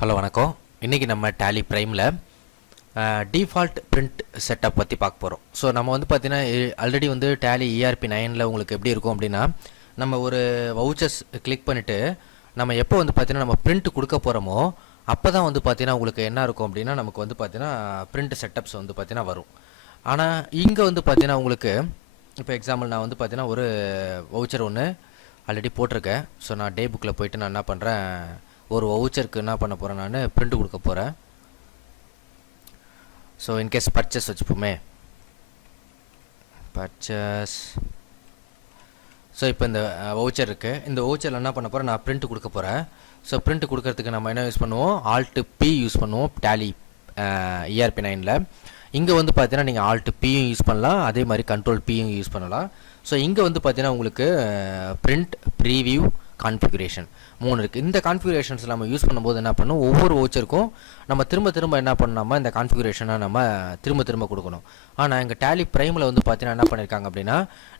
Hello வணக்கம். இன்றைக்கி நம்ம டேலி ப்ரைமில் டிஃபால்ட் பிரிண்ட் செட்டப் பற்றி பார்க்க போகிறோம். ஸோ நம்ம வந்து பார்த்திங்கன்னா ஆல்ரெடி வந்து டேலி ERP 9 உங்களுக்கு எப்படி இருக்கும் அப்படின்னா, நம்ம ஒரு வவுச்சர்ஸ் கிளிக் பண்ணிவிட்டு நம்ம எப்போ வந்து பார்த்திங்கன்னா நம்ம பிரிண்ட் கொடுக்க போகிறோமோ அப்போ தான் வந்து பார்த்திங்கன்னா உங்களுக்கு என்ன இருக்கும் அப்படின்னா, நமக்கு வந்து பார்த்திங்கன்னா பிரிண்ட் செட்டப்ஸ் வந்து பார்த்திங்கன்னா வரும். ஆனால் இங்கே வந்து பார்த்திங்கன்னா உங்களுக்கு இப்போ எக்ஸாம்பிள் நான் வந்து பார்த்திங்கன்னா ஒரு வவுச்சர் ஒன்று ஆல்ரெடி போட்டிருக்கேன். ஸோ நான் டே புக்கில் போயிட்டு நான் என்ன பண்ணுறேன், ஒரு வவுச்சருக்கு என்ன பண்ண போகிறேன், நான் பிரிண்ட் கொடுக்க போகிறேன். ஸோ இன்கேஸ் பர்ச்சேஸ் வச்சுப்போமே, பர்ச்சேஸ். ஸோ இப்போ இந்த வவுச்சர் இருக்குது. இந்த வவுச்சரில் என்ன பண்ண போகிறேன், நான் பிரிண்ட் கொடுக்க போகிறேன். ஸோ பிரிண்ட் கொடுக்கறதுக்கு நம்ம என்ன யூஸ் பண்ணுவோம், Alt+P யூஸ் பண்ணுவோம் டேலி ERP 9. இங்கே வந்து பார்த்தீங்கன்னா நீங்கள் Alt+Pயும் யூஸ் பண்ணலாம், அதே மாதிரி Ctrl+Pயும் யூஸ் பண்ணலாம். ஸோ இங்கே வந்து பார்த்தீங்கன்னா உங்களுக்கு பிரிண்ட், ப்ரீவியூ, கான்ஃபிகுரேஷன் 3 இருக்குது. இந்த கான்ஃபிகுரேஷன்ஸ் நம்ம யூஸ் பண்ணும்போது என்ன பண்ணணும், ஒவ்வொரு வவுச்சருக்கும் நம்ம திரும்ப என்ன பண்ணாமல் இந்த கான்ஃபிகுரேஷனை நம்ம திரும்ப கொடுக்கணும். ஆனால் எங்கள் டேலி ப்ரைமில் வந்து பார்த்தீங்கன்னா என்ன பண்ணியிருக்காங்க அப்படின்னா,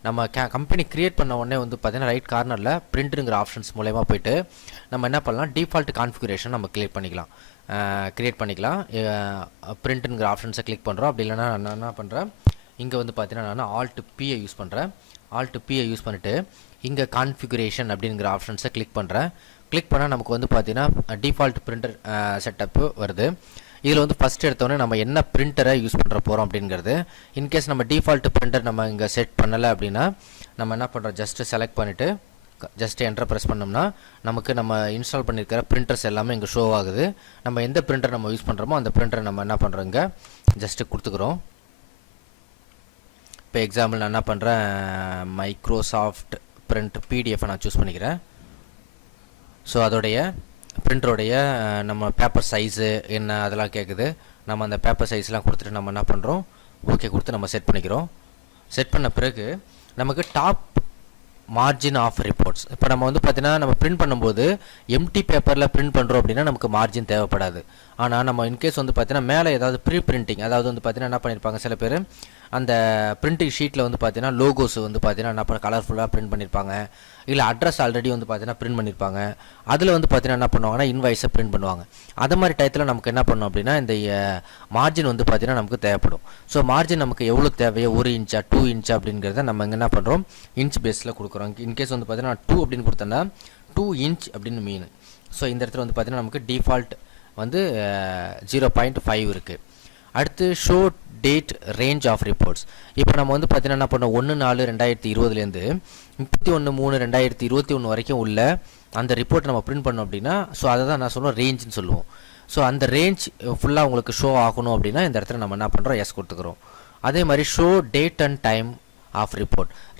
நம்ம கம்பெனி க்ரியேட் பண்ண உடனே வந்து பார்த்தீங்கன்னா ரைட் கார்னரில் பிரிண்ட்டுங்கிற ஆப்ஷன்ஸ் மூலயமா போயிட்டு நம்ம என்ன பண்ணலாம், டிஃபால்ட் கான்ஃபிகுரேஷன் நம்ம க்ரியேட் பண்ணிக்கலாம். பிரிண்ட்டுங்கிற ஆப்ஷன்ஸை கிளிக் பண்ணுறோம். அப்படி இல்லைனா நான் என்ன பண்ணுறேன், இங்கே வந்து பார்த்தீங்கன்னா நான் Alt+Pயை யூஸ் பண்ணுறேன். Alt+Pயை யூஸ் பண்ணிவிட்டு இங்கே கான்ஃபிகுரேஷன் அப்படிங்கிற ஆப்ஷன்ஸை கிளிக் பண்ணுறேன். கிளிக் பண்ணால் நமக்கு வந்து பார்த்தீங்கன்னா டிஃபால்ட் பிரிண்டர் செட்டப்பு வருது. இதில் வந்து ஃபஸ்ட் எடுத்தோடனே நம்ம என்ன பிரிண்டரை யூஸ் பண்ணுற போகிறோம் அப்படிங்கிறது. இன்கேஸ் நம்ம டிஃபால்ட் பிரிண்டர் நம்ம இங்கே செட் பண்ணலை அப்படின்னா நம்ம என்ன பண்ணுறோம், ஜஸ்ட்டு செலக்ட் பண்ணிவிட்டு ஜஸ்ட்டு என்டர் ப்ரெஸ் பண்ணோம்னா நமக்கு நம்ம இன்ஸ்டால் பண்ணியிருக்கிற பிரிண்டர்ஸ் எல்லாமே இங்கே ஷோ ஆகுது. நம்ம எந்த பிரிண்டர் நம்ம யூஸ் பண்ணுறோமோ அந்த பிரிண்டரை நம்ம என்ன பண்ணுறோம், இங்கே ஜஸ்ட்டு கொடுத்துக்கிறோம். இப்போ எக்ஸாம்பிள் நான் என்ன பண்ணுறேன், மைக்ரோசாஃப்ட் பிரிண்ட் பிடிஎஃப்பை நான் சூஸ் பண்ணிக்கிறேன். ஸோ அதோடைய பிரிண்டருடைய நம்ம பேப்பர் சைஸு என்ன அதெல்லாம் கேட்குது. நம்ம அந்த பேப்பர் சைஸ்லாம் கொடுத்துட்டு நம்ம என்ன பண்ணுறோம், ஓகே கொடுத்து நம்ம செட் பண்ணிக்கிறோம். செட் பண்ண பிறகு நமக்கு டாப் மார்ஜின் ஆஃப் ரிப்போர்ட்ஸ். இப்போ நம்ம வந்து பார்த்தீங்கன்னா நம்ம பிரிண்ட் பண்ணும்போது எம்டி பேப்பரில் பிரிண்ட் பண்ணுறோம் அப்படின்னா நமக்கு மார்ஜின் தேவைப்படாது. ஆனால் நம்ம இன்கேஸ் வந்து பார்த்தீங்கன்னா மேலே ஏதாவது ப்ரீ பிரிண்டிங், அதாவது வந்து பார்த்தீங்கன்னா என்ன பண்ணியிருப்பாங்க, சில பேர் அந்த பிரிண்டிங் ஷீட்டில் வந்து பார்த்தீங்கன்னா லோகோஸ் வந்து பார்த்தீங்கன்னா என்ன கலர்ஃபுல்லாக பிரிண்ட் பண்ணியிருப்பாங்க, இல்லை அட்ரஸ் ஆல்ரெடி வந்து பார்த்தீங்கன்னா பிரிண்ட் பண்ணியிருப்பாங்க. அதில் வந்து பார்த்தீங்கன்னா என்ன பண்ணுவாங்கன்னா இன்வாய்ஸை பிரிண்ட் பண்ணுவாங்க. அது மாதிரி டயத்தில் நமக்கு என்ன பண்ணணும் அப்படின்னா இந்த மார்ஜின் வந்து பார்த்தீங்கன்னா நமக்கு தேவைப்படும். ஸோ மார்ஜின் நமக்கு எவ்வளோ தேவையோ, 1 இன்ச்சா 2 இன்ச்சா அப்படிங்கிறத நம்ம இங்கே என்ன பண்ணுறோம், இன்ச் பேஸில் கொடுக்குறோம். இன்கேஸ் வந்து பார்த்தீங்கன்னா 2 அப்படின்னு கொடுத்தோன்னா 2 இன்ச் அப்படின்னு மீன். ஸோ இந்த இடத்துல வந்து பார்த்தீங்கன்னா நமக்கு டிஃபால்ட் வந்து 0.5 இருக்குது. அடுத்து show date range of reports. இப்போ நம்ம வந்து பார்த்தீங்கன்னா என்ன பண்ணோம், 1/4/2020லேருந்து 31/3/2021 வரைக்கும் உள்ள அந்த ரிப்போர்ட் நம்ம பிரிண்ட் பண்ணோம் அப்படின்னா, ஸோ அதை தான் நான் சொல்லுவோம் ரேஞ்சுன்னு சொல்லுவோம். ஸோ அந்த ரேஞ்ச் ஃபுல்லாக உங்களுக்கு ஷோ ஆகணும் அப்படின்னா இந்த இடத்துல நம்ம என்ன பண்ணுறோம், எஸ் கொடுத்துக்கிறோம். அதே மாதிரி show date and time of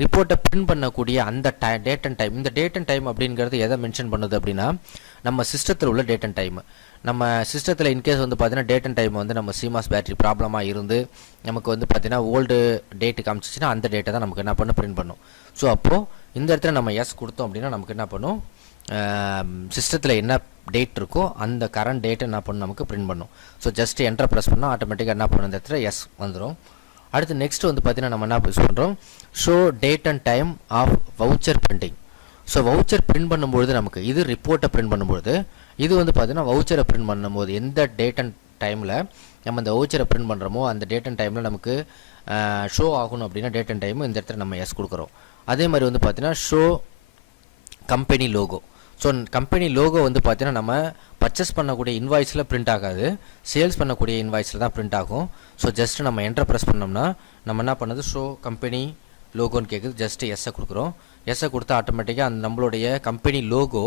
ரிப்போர்ட்டை பிரிண்ட் பண்ணக்கூடிய அந்த டேட் அண்ட் டைம். இந்த டேட் அண்ட் டைம் அப்படிங்கிறது எதை மென்ஷன் பண்ணுது அப்படின்னா, நம்ம சிஸ்டத்தில் உள்ள டேட் அண்ட் டைம். நம்ம சிஸ்டத்தில் இன்கேஸ் வந்து பார்த்தீங்கன்னா டேட் அண்ட் டைம் வந்து நம்ம சிமாஸ் பேட்டரி ப்ராப்ளமாக இருந்து நமக்கு வந்து பார்த்தீங்கன்னா ஓல்டு டேட்டு காமிச்சிச்சின்னா அந்த டேட்டை தான் நமக்கு என்ன பண்ணும், பிரிண்ட் பண்ணும். ஸோ அப்போது இந்த இடத்துல நம்ம எஸ் கொடுத்தோம் அப்படின்னா நமக்கு என்ன பண்ணும், சிஸ்டத்தில் என்ன டேட் இருக்கோ அந்த கரண்ட் டேட்டை என்ன பண்ணும், நமக்கு பிரிண்ட் பண்ணும். ஸோ ஜஸ்ட் என்டர் ப்ரெஸ் பண்ணால் ஆட்டோமேட்டிக்காக என்ன பண்ணும், இந்த இடத்துல எஸ் வந்துடும். அடுத்து நெக்ஸ்ட் வந்து பார்த்தீங்கன்னா நம்ம என்ன யூஸ் பண்ணுறோம், show date and time of voucher printing. So voucher print பண்ணும்பொழுது நமக்கு இது ரிப்போர்ட்டை பிரிண்ட் பண்ணும்பொழுது, இது வந்து பார்த்தீங்கன்னா வவுச்சரை பிரிண்ட் பண்ணும்போது எந்த டேட் அண்ட் டைமில் நம்ம இந்த வவுச்சரை பிரிண்ட் பண்ணுறோமோ அந்த டேட் அண்ட் டைமில் நமக்கு ஷோ ஆகணும் அப்படின்னா டேட் அண்ட் டைமு இந்த இடத்துல நம்ம எஸ் கொடுக்குறோம். அதே மாதிரி வந்து பார்த்தீங்கன்னா show company logo. So company logo வந்து பார்த்தீங்கன்னா நம்ம பர்ச்சேஸ் பண்ணக்கூடிய இன்வாய்ஸில் பிரிண்ட் ஆகாது, சேல்ஸ் பண்ணக்கூடிய இன்வாய்ஸில் தான் பிரிண்ட் ஆகும். ஸோ ஜஸ்ட் நம்ம என்டர் ப்ரெஸ் பண்ணோம்னா நம்ம என்ன பண்ணுது, ஷோ கம்பெனி லோகோன்னு கேட்குது. ஜஸ்ட்டு எஸ்ஸை கொடுக்குறோம். எஸ்ஸை கொடுத்தா ஆட்டோமேட்டிக்காக அந்த நம்மளுடைய கம்பெனி லோகோ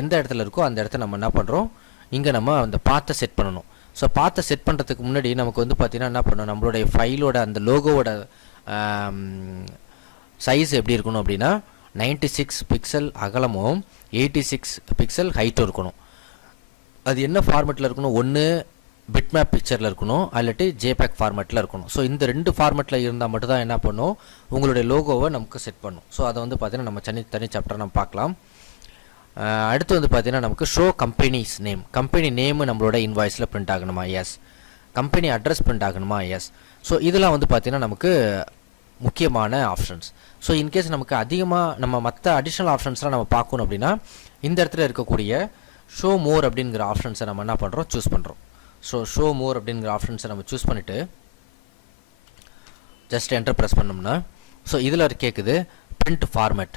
எந்த இடத்துல இருக்கோ அந்த இடத்த நம்ம என்ன பண்ணுறோம், இங்கே நம்ம அந்த பாத்தை செட் பண்ணணும். ஸோ பாத்தை செட் பண்ணுறதுக்கு முன்னாடி நமக்கு வந்து பார்த்திங்கன்னா என்ன பண்ணணும், நம்மளுடைய ஃபைலோட அந்த லோகோவோட சைஸ் எப்படி இருக்கணும் அப்படின்னா 96 பிக்சல் அகலமும் 86 பிக்சல் ஹைட்டும் இருக்கணும். அது என்ன ஃபார்மெட்டில் இருக்கணும், ஒன்று பிட்மேப் பிக்சரில் இருக்கணும், அல்லட்டு ஜேபேக் ஃபார்மெட்டில் இருக்கணும். ஸோ இந்த 2 ஃபார்மெட்டில் இருந்தால் மட்டும் தான் என்ன பண்ணும், உங்களுடைய லோகோவை நமக்கு செட் பண்ணும். ஸோ அதை வந்து பார்த்தீங்கன்னா நம்ம தனி சாப்டர் நம்ம பார்க்கலாம். அடுத்து வந்து பார்த்தீங்கன்னா நமக்கு show companies name. Company name நம்மளோட இன்வாய்ஸில் பிரிண்ட் ஆகணுமா, எஸ். கம்பெனி அட்ரஸ் பிரிண்ட் ஆகணுமா, எஸ். ஸோ இதெல்லாம் வந்து பார்த்தீங்கன்னா நமக்கு முக்கியமான ஆப்ஷன்ஸ். ஸோ இன்கேஸ் நமக்கு அதிகமாக நம்ம மற்ற அடிஷ்னல் ஆப்ஷன்ஸ்லாம் நம்ம பார்க்கணும் அப்படின்னா இந்த இடத்துல இருக்கக்கூடிய ஷோ மோர் அப்படிங்கிற ஆப்ஷன்ஸை நம்ம என்ன பண்ணுறோம், சூஸ் பண்ணுறோம். ஸோ ஷோ மோர் அப்படிங்கிற ஆப்ஷன்ஸை நம்ம சூஸ் பண்ணிவிட்டு ஜஸ்ட் என்டர் ப்ரெஸ் பண்ணோம்னா ஸோ இதில் கேட்குது பிரிண்ட் ஃபார்மேட்.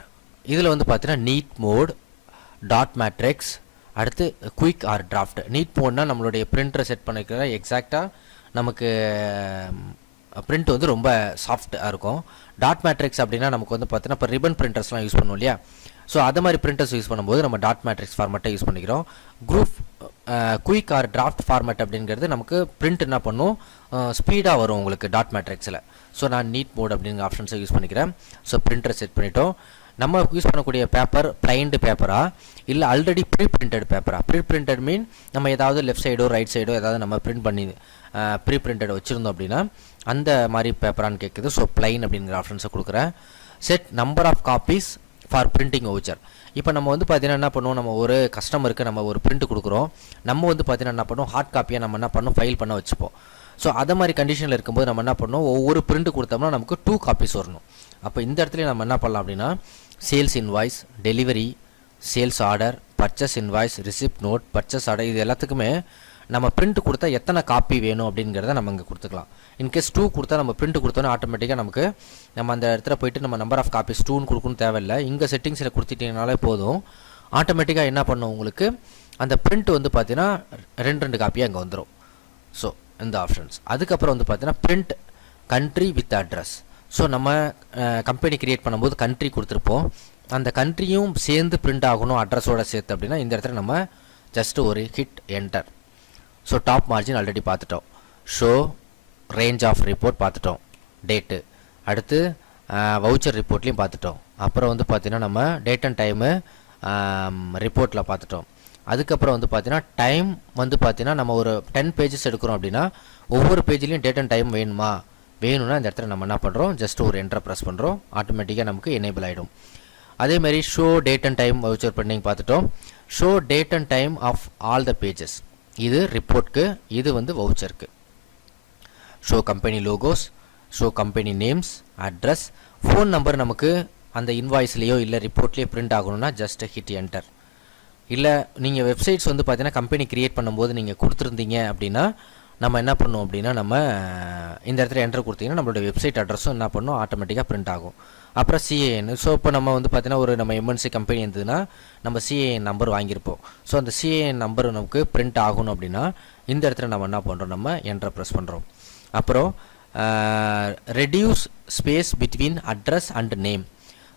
இதில் வந்து பார்த்தீங்கன்னா நீட் மோட், டாட் மேட்ரிக்ஸ், அடுத்து குயிக் ஆர் டிராஃப்ட். நீட் மோட்னா நம்மளுடைய பிரிண்டரை செட் பண்ணிக்கிற எக்ஸாக்டாக நமக்கு பிரிண்ட் வந்து ரொம்ப சாஃப்டாக இருக்கும். டாட் மேட்ரிக்ஸ் அப்படின்னா நமக்கு வந்து பார்த்தீங்கன்னா இப்போ ரிபன் பிரிண்டர்ஸ்லாம் யூஸ் பண்ணுவோம் இல்லையா, ஸோ அது மாதிரி பிரிண்டர்ஸ் யூஸ் பண்ணும்போது நம்ம டாட் மேட்ரிக்ஸ் ஃபார்மேட்டை யூஸ் பண்ணிக்கிறோம். Group quick or draft format அப்படிங்கிறது நமக்கு பிரிண்ட் என்ன பண்ணும், ஸ்பீடாக வரும் உங்களுக்கு டாட் மேட்ரிக்ஸில். ஸோ நான் நீட் மோட் அப்படிங்கிற ஆப்ஷன்ஸை யூஸ் பண்ணிக்கிறேன். ஸோ பிரிண்டரை செட் பண்ணிட்டோம். நம்ம யூஸ் பண்ணக்கூடிய பேப்பர் பிளைன்டு பேப்பரா இல்லை ஆல்ரெடி ப்ரீ பிரிண்டட் பேப்பரா. ப்ரீ பிரிண்டட் மீன் நம்ம ஏதாவது லெஃப்ட் சைடோ ரைட் சைடோ ஏதாவது நம்ம பிரிண்ட் பண்ணி ப்ரீ பிரிண்டட் வச்சுருந்தோம் அப்படின்னா அந்த மாதிரி பேப்பரான்னு கேட்குது. ஸோ பிளைன் அப்படிங்கிற ஆப்ஷன்ஸை கொடுக்குறேன். Set number of copies for printing voucher. இப்போ நம்ம வந்து பார்த்தீங்கன்னா என்ன பண்ணுவோம், நம்ம ஒரு கஸ்டமருக்கு நம்ம ஒரு பிரிண்ட் கொடுக்குறோம், நம்ம வந்து பார்த்தீங்கன்னா என்ன பண்ணுவோம், ஹார்ட் காப்பியாக நம்ம என்ன பண்ணோம், ஃபைல் பண்ண வச்சுப்போம். ஸோ அதை மாதிரி கண்டிஷனில் இருக்கும்போது நம்ம என்ன பண்ணோம், ஒவ்வொரு பிரிண்ட் கொடுத்தோம்னா நமக்கு 2 காப்பீஸ் வரணும். அப்போ இந்த இடத்துல நம்ம என்ன பண்ணலாம் அப்படின்னா sales invoice, delivery, sales order, purchase invoice, receipt note, purchase order, இது எல்லாத்துக்குமே நம்ம பிரிண்ட் கொடுத்தா எத்தனை காப்பி வேணும் அப்படிங்கிறத நம்ம இங்கே கொடுத்துக்கலாம். இன்கேஸ் 2 கொடுத்தா நம்ம பிரிண்ட் கொடுத்தோன்னா ஆட்டோமேட்டிக்காக நமக்கு நம்ம அந்த இடத்துல போய்ட்டு நம்ம நம்பர் ஆஃப் காப்பீஸ் 2ன்னு கொடுக்கணும் தேவையில்லை. இங்கே செட்டிங்ஸில் கொடுத்துட்டீங்கனாலே போதும், ஆட்டோமேட்டிக்காக என்ன பண்ணும் உங்களுக்கு அந்த பிரிண்ட் வந்து பார்த்தீங்கன்னா 2 காப்பியாக இங்கே வந்துடும். ஸோ இந்த ஆப்ஷன்ஸ். அதுக்கப்புறம் வந்து பார்த்தீங்கன்னா print country with address. So நம்ம கம்பெனி கிரியேட் பண்ணும்போது கண்ட்ரி கொடுத்துருப்போம், அந்த கண்ட்ரியும் சேர்ந்து பிரிண்ட் ஆகணும் அட்ரஸோடு சேர்த்து அப்படின்னா இந்த இடத்துல நம்ம ஜஸ்ட்டு ஒரு hit enter. So top margin already பார்த்துட்டோம். ஷோ ரேஞ்ச் ஆஃப் ரிப்போர்ட் பார்த்துட்டோம், டேட்டு. அடுத்து வவுச்சர் ரிப்போர்ட்லேயும் பார்த்துட்டோம். அப்புறம் வந்து பார்த்தீங்கன்னா நம்ம டேட் அண்ட் டைமு ரிப்போர்ட்டில் பார்த்துட்டோம். அதுக்கப்புறம் வந்து பார்த்தீங்கன்னா டைம் வந்து பார்த்தீங்கன்னா நம்ம ஒரு 10 பேஜஸ் எடுக்கிறோம் அப்படின்னா ஒவ்வொரு பேஜ்லேயும் டேட் அண்ட் டைம் வேணும்னா இந்த இடத்துல நம்ம என்ன பண்ணுறோம், ஜஸ்ட் ஒரு என்டர் ப்ரெஸ் பண்ணுறோம், ஆட்டோமேட்டிக்காக நமக்கு எனேபிள் ஆகிடும். அதேமாதிரி show date and time voucher pending பார்த்துட்டோம். Show date and time of all the pages, இது ரிப்போர்ட்க்கு, இது வந்து வவுச்சருக்கு. Show company logos, show company names, address, phone number நமக்கு அந்த இன்வாய்ஸ்லேயோ இல்லை ரிப்போர்ட்லேயோ பிரிண்ட் ஆகணும்னா ஜஸ்ட் ஹிட் என்டர். இல்லை நீங்கள் வெப்சைட்ஸ் வந்து பார்த்தீங்கன்னா கம்பெனி க்ரியேட் பண்ணும்போது நீங்கள் கொடுத்துருந்தீங்க அப்படின்னா நம்ம என்ன பண்ணோம் அப்படின்னா நம்ம இந்த இடத்துல என்டர் கொடுத்தீங்கன்னா நம்மளோட வெப்சைட் அட்ரஸும் என்ன பண்ணணும், ஆட்டோமேட்டிக்காக பிரிண்ட் ஆகும். அப்புறம் சிஏஎன். ஸோ இப்போ நம்ம வந்து பார்த்தீங்கன்னா ஒரு நம்ம எம்என்சி கம்பெனி இருந்ததுன்னா நம்ம சிஏஎன் நம்பர் வாங்கியிருப்போம். ஸோ அந்த சிஏஎன் நம்பர் நமக்கு பிரிண்ட் ஆகணும் அப்படின்னா இந்த இடத்துல நம்ம என்ன பண்ணுறோம், நம்ம என்டர் ப்ரெஸ் பண்ணுறோம். அப்புறம் reduce space between address and name.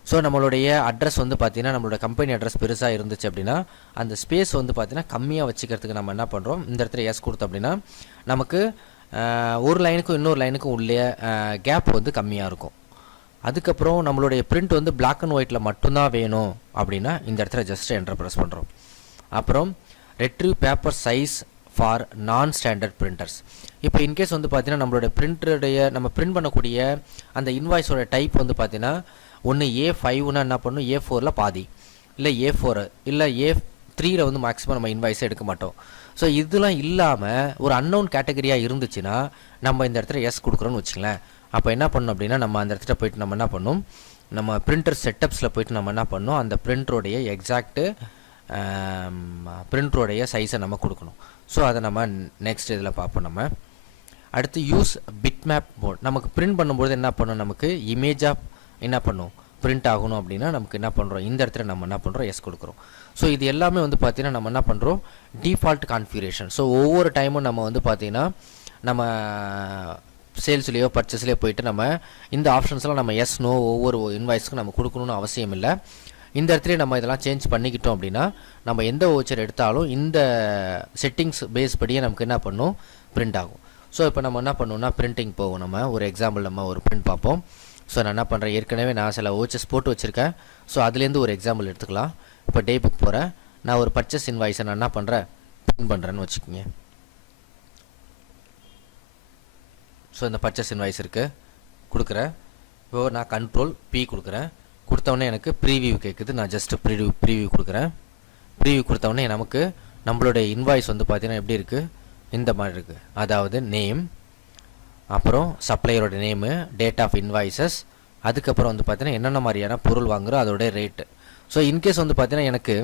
So நம்மளுடைய அட்ரஸ் வந்து பார்த்திங்கன்னா நம்மளோட கம்பெனி அட்ரஸ் பெருசாக இருந்துச்சு அப்படின்னா அந்த ஸ்பேஸ் வந்து பார்த்திங்கன்னா கம்மியாக வச்சுக்கிறதுக்கு நம்ம என்ன பண்ணுறோம், இந்த இடத்துல எஸ் கொடுத்தோம் அப்படின்னா நமக்கு ஒரு லைனுக்கும் இன்னொரு லைனுக்கும் உள்ளே கேப் வந்து கம்மியாக இருக்கும். அதுக்கப்புறம் நம்மளுடைய பிரிண்ட் வந்து பிளாக் அண்ட் ஒயிட்டில் மட்டும்தான் வேணும் அப்படின்னா இந்த இடத்துல ஜஸ்ட் என்டர் ப்ரெஸ் பண்ணுறோம். அப்புறம் ரெட்ரீவ் பேப்பர் சைஸ் ஃபார் நான் ஸ்டாண்டர்ட் பிரிண்டர்ஸ். இப்போ இன்கேஸ் வந்து பார்த்தீங்கன்னா நம்மளோட பிரிண்டருடைய நம்ம பிரிண்ட் பண்ணக்கூடிய அந்த இன்வாய்ஸோட டைப் வந்து பார்த்தீங்கன்னா ஒன்று A5னா என்ன பண்ணணும், A4ல் பாதி, இல்லை A4 இல்லை A3ல் வந்து மேக்ஸிமம் நம்ம இன்வாய்ஸை எடுக்க மாட்டோம். ஸோ இதெல்லாம் இல்லாமல் ஒரு அன்னோன் கேட்டகரியாக இருந்துச்சுன்னா நம்ம இந்த இடத்துல எஸ் கொடுக்குறோன்னு வச்சுங்களேன். அப்போ என்ன பண்ணணும் அப்படின்னா நம்ம அந்த இடத்துல போய்ட்டு நம்ம என்ன பண்ணணும், நம்ம பிரிண்டர் செட்டப்ஸில் போய்ட்டு நம்ம என்ன பண்ணணும், அந்த பிரிண்டருடைய எக்ஸாக்ட்டு பிரிண்டருடைய சைஸை நம்ம கொடுக்கணும். ஸோ அதை நம்ம நெக்ஸ்ட் இதில் பார்ப்போம். நம்ம அடுத்து யூஸ் பிட்மேப் மோட். நமக்கு பிரிண்ட் பண்ணும்போது என்ன பண்ணணும், நமக்கு இமேஜாக என்ன பண்ணும் பிரிண்ட் ஆகணும் அப்படின்னா நமக்கு என்ன பண்ணுறோம், இந்த இடத்துல நம்ம என்ன பண்ணுறோம், எஸ் கொடுக்குறோம். ஸோ இது எல்லாமே வந்து பார்த்திங்கன்னா நம்ம என்ன பண்ணுறோம், டிஃபால்ட் கான்ஃபிகரேஷன். ஸோ ஒவ்வொரு டைமும் நம்ம வந்து பார்த்திங்கன்னா நம்ம சேல்ஸ்லேயோ பர்ச்சேஸ்லேயோ போயிட்டு நம்ம இந்த ஆப்ஷன்ஸ்லாம் நம்ம எஸ் நோ ஒவ்வொரு இன்வாய்ஸ்க்கும் நம்ம கொடுக்கணும்னு அவசியம் இல்லை. இந்த இடத்துல நம்ம இதெல்லாம் சேஞ்ச் பண்ணிக்கிட்டோம் அப்படின்னா நம்ம எந்த வவுச்சர் எடுத்தாலும் இந்த செட்டிங்ஸ் பேஸ் படியே நமக்கு என்ன பண்ணும், பிரிண்ட் ஆகும். ஸோ இப்போ நம்ம என்ன பண்ணோம்னா பிரிண்டிங் போவோம். நம்ம ஒரு எக்ஸாம்பிள் நம்ம ஒரு பிரிண்ட் பார்ப்போம். ஸோ நான் என்ன பண்ணுறேன், ஏற்கனவே நான் சில வவுச்சர்ஸ் போட்டு வச்சுருக்கேன். ஸோ அதுலேருந்து ஒரு எக்ஸாம்பிள் எடுத்துக்கலாம். இப்போ டே புக் போகிறேன், நான் ஒரு பர்ச்சேஸ் இன்வாய்ஸை நான் என்ன பண்ணுறேன், பிரிண்ட் பண்ணுறேன்னு வச்சுக்கோங்க. ஸோ இந்த பர்ச்சேஸ் இன்வாய்ஸ் இருக்குது, கொடுக்குறேன். இப்போ நான் கண்ட்ரோல் P கொடுக்குறேன். கொடுத்தவொடனே எனக்கு ப்ரீவியூ கேட்குது, நான் ஜஸ்ட்டு ப்ரீவியூ கொடுக்குறேன். ப்ரீவியூ கொடுத்தவொடனே நமக்கு நம்மளுடைய இன்வாய்ஸ் வந்து பார்த்திங்கன்னா எப்படி இருக்குது, இந்த மாதிரி இருக்குது. அதாவது நேம், அப்புறம் சப்ளையரோட நேமு, டேட் ஆஃப் இன்வாய்ஸஸ், அதுக்கப்புறம் வந்து பார்த்தீங்கன்னா என்னென்ன மாதிரியான பொருள் வாங்குகிறோம் அதோடைய ரேட்டு. ஸோ இன்கேஸ் வந்து பார்த்தீங்கன்னா எனக்கு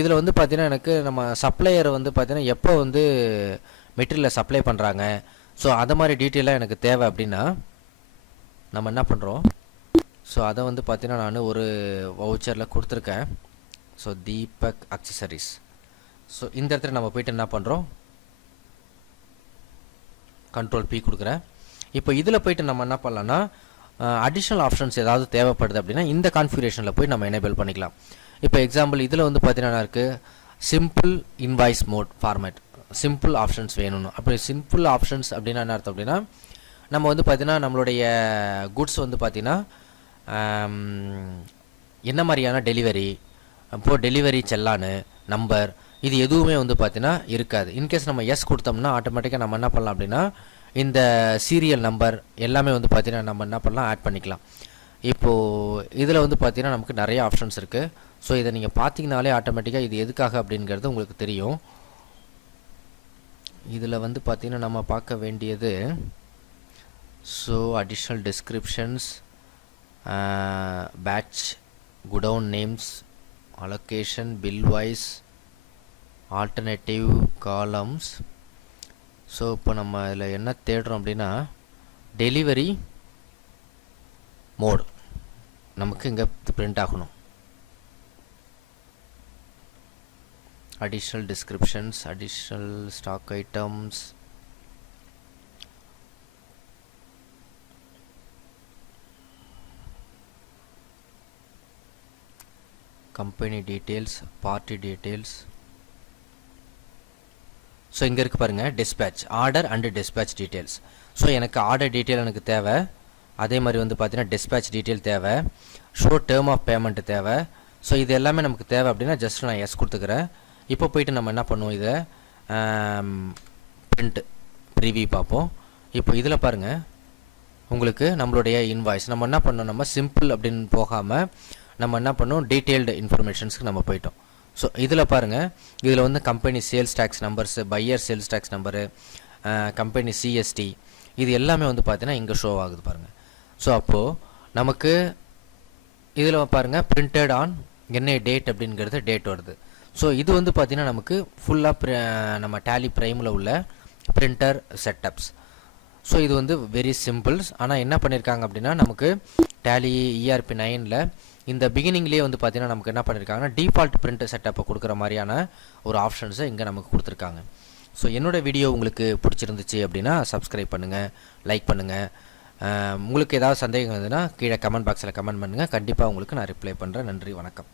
இதில் வந்து பார்த்தீங்கன்னா எனக்கு நம்ம சப்ளையர் வந்து பார்த்தீங்கன்னா எப்போ வந்து மெட்டீரியலை சப்ளை பண்ணுறாங்க, ஸோ அதை மாதிரி டீட்டெயிலாக எனக்கு தேவை அப்படின்னா நம்ம என்ன பண்ணுறோம், ஸோ அதை வந்து பார்த்தீங்கன்னா நான் ஒரு வவுச்சரில் கொடுத்துருக்கேன். So Deepak accessories. ஸோ இந்த இடத்துல நம்ம போய்ட்டு என்ன பண்ணுறோம், கண்ட்ரோல் பி கொடுக்குறேன். இப்போ இதில் போய்ட்டு நம்ம என்ன பண்ணலாம்னா அடிஷ்னல் ஆப்ஷன்ஸ் ஏதாவது தேவைப்படுது அப்படின்னா இந்த கான்ஃபிகரேஷனில் போய் நம்ம எனேபிள் பண்ணிக்கலாம். இப்போ எக்ஸாம்பிள் இதில் வந்து பார்த்தீங்கன்னா இருக்குது simple invoice mode format, simple options வேணும்னு. அப்படி சிம்பிள் ஆப்ஷன்ஸ் அப்படின்னா என்ன அர்த்தம் அப்படின்னா நம்ம வந்து பார்த்தீங்கன்னா நம்மளுடைய குட்ஸ் வந்து பார்த்தீங்கன்னா என்ன மாதிரியான டெலிவரி, இப்போது டெலிவரி செல்லானு நம்பர், இது எதுவுமே வந்து பார்த்தீங்கன்னா இருக்காது. இன்கேஸ் நம்ம எஸ் கொடுத்தோம்னா ஆட்டோமேட்டிக்காக நம்ம என்ன பண்ணலாம் அப்படின்னா இந்த சீரியல் நம்பர் எல்லாமே வந்து பார்த்தீங்கன்னா நம்ம என்ன பண்ணலாம், ஆட் பண்ணிக்கலாம். இப்போது இதில் வந்து பார்த்தீங்கன்னா நமக்கு நிறைய ஆப்ஷன்ஸ் இருக்குது. ஸோ இதை நீங்கள் பார்த்தீங்கனாலே ஆட்டோமேட்டிக்காக இது எதுக்காக அப்படிங்கிறது உங்களுக்கு தெரியும். இதில் வந்து பார்த்தீங்கன்னா நம்ம பார்க்க வேண்டியது so additional descriptions, batch, godown names, allocation, bill wise, alternative columns. So இப்போ நம்ம இதில் என்ன தேடுறோம் அப்படின்னா டெலிவரி மோட் நமக்கு இங்கே பிரிண்ட் ஆகணும். additional descriptions, additional stock items, company details, party details. So இங்கே இருக்குது பாருங்கள் dispatch, order and dispatch details. So எனக்கு ஆர்டர் டீட்டெயில் எனக்கு தேவை, அதே மாதிரி வந்து பார்த்தீங்கன்னா dispatch டீட்டெயில் தேவை, ஷோ டேர்ம் ஆஃப் பேமெண்ட் தேவை. ஸோ இது எல்லாமே நமக்கு தேவை அப்படின்னா ஜஸ்ட் நான் எஸ் கொடுத்துக்கிறேன். இப்போ போயிட்டு நம்ம என்ன பண்ணுவோம், இதை பிரிண்ட் ப்ரிவியூ பார்ப்போம். இப்போ இதில் பாருங்கள் உங்களுக்கு நம்மளுடைய இன்வாய்ஸ் நம்ம என்ன பண்ணோம், நம்ம சிம்பிள் அப்படின்னு போகாமல் நம்ம என்ன பண்ணோம் டீட்டெயில்டு இன்ஃபர்மேஷன்ஸ்க்கு நம்ம போயிட்டோம். ஸோ இதில் பாருங்கள் இதில் வந்து company sales tax numbers, buyer sales tax number, company CST, இது எல்லாமே வந்து பார்த்தீங்கன்னா இங்கே ஷோ ஆகுது பாருங்கள். ஸோ அப்போது நமக்கு இதில் பாருங்கள் பிரிண்டட் ஆன் என்ன டேட் அப்படிங்கிறது டேட் வருது. ஸோ இது வந்து பார்த்திங்கன்னா நமக்கு ஃபுல்லாக நம்ம டேலி ப்ரைமில் உள்ள பிரிண்டர் செட்டப்ஸ். ஸோ இது வந்து வெரி சிம்பிள்ஸ். ஆனால் என்ன பண்ணியிருக்காங்க அப்படின்னா நமக்கு டேலி இஆர்பி 9ல் இந்த பிகினிங்லேயே வந்து பார்த்திங்கன்னா நமக்கு என்ன பண்ணியிருக்காங்கன்னா டிஃபால்ட் பிரிண்டர் செட்டப்பை கொடுக்குற மாதிரியான ஒரு ஆப்ஷன்ஸை இங்கே நமக்கு கொடுத்துருக்காங்க. ஸோ என்னோடய வீடியோ உங்களுக்கு பிடிச்சிருந்துச்சு அப்படின்னா சப்ஸ்கிரைப் பண்ணுங்கள், லைக் பண்ணுங்கள். உங்களுக்கு ஏதாவது சந்தேகம் இருந்ததுன்னா கீழே கமெண்ட் பாக்ஸில் கமெண்ட் பண்ணுங்கள், கண்டிப்பாக உங்களுக்கு நான் ரிப்ளை பண்ணுறேன். நன்றி, வணக்கம்.